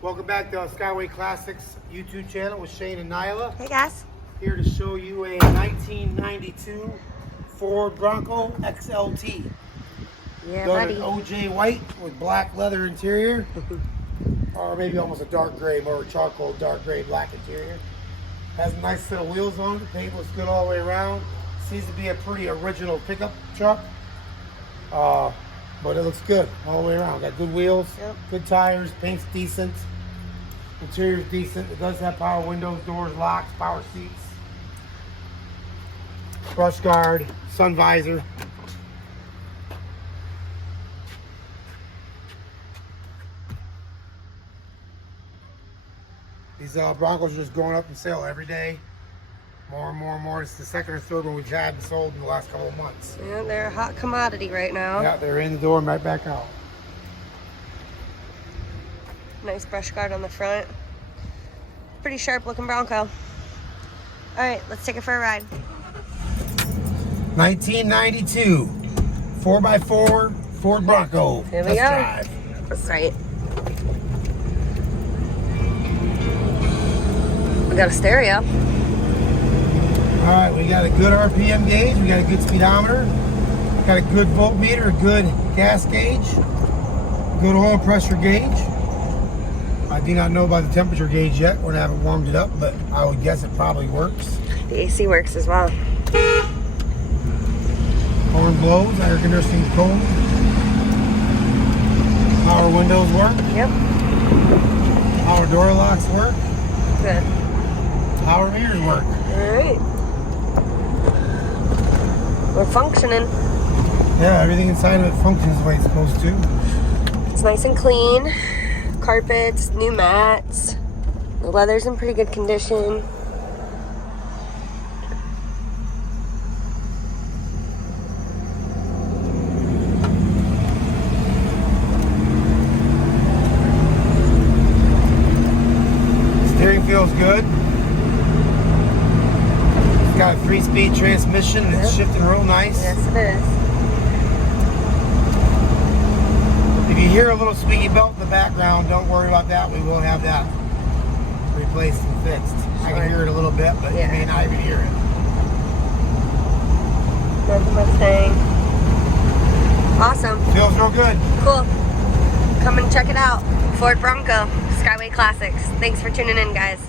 Welcome back to Skyway Classics YouTube channel with Shane and Nyla. Hey guys. Here to show you a 1992 Ford Bronco XLT. Yeah, Done buddy. in OJ white with black leather interior. Or maybe almost a dark gray, more charcoal, dark gray, black interior. Has a nice set of wheels on it. The paint looks good all the way around. Seems to be a pretty original pickup truck. But it looks good all the way around. Got good wheels, good tires, paint's decent, interior's decent. It does have power windows, doors, locks, power seats, brush guard, sun visor. These Broncos are just going up in sale every day. More and more and more. It's the second or third one we've had and sold in the last couple of months. Yeah, they're a hot commodity right now. Yeah, they're in the door and right back out. Nice brush guard on the front. Pretty sharp looking Bronco. All right, let's take it for a ride. 1992 4x4 Ford Bronco. Here we go. Drive. That's right. We got a stereo. All right, we got a good RPM gauge, we got a good speedometer, got a good voltmeter, a good gas gauge, good oil pressure gauge. I do not know about the temperature gauge yet. We haven't warmed it up, but I would guess it probably works. The AC works as well. Horn blows, air conditioning cold. Power windows work. Yep. Power door locks work. Good. Power mirrors work. All right. We're functioning. Yeah, everything inside of it functions the way it's supposed to. It's nice and clean. Carpets, new mats. The leather's in pretty good condition. Steering feels good. It's got a 3-speed transmission and it's shifting real nice. Yes, it is. If you hear a little squeaky belt in the background, don't worry about that. We will have that replaced and fixed. I can hear it a little bit, but you may not even hear it. There's the Mustang. Awesome. Feels real good. Cool. Come and check it out. Ford Bronco, Skyway Classics. Thanks for tuning in, guys.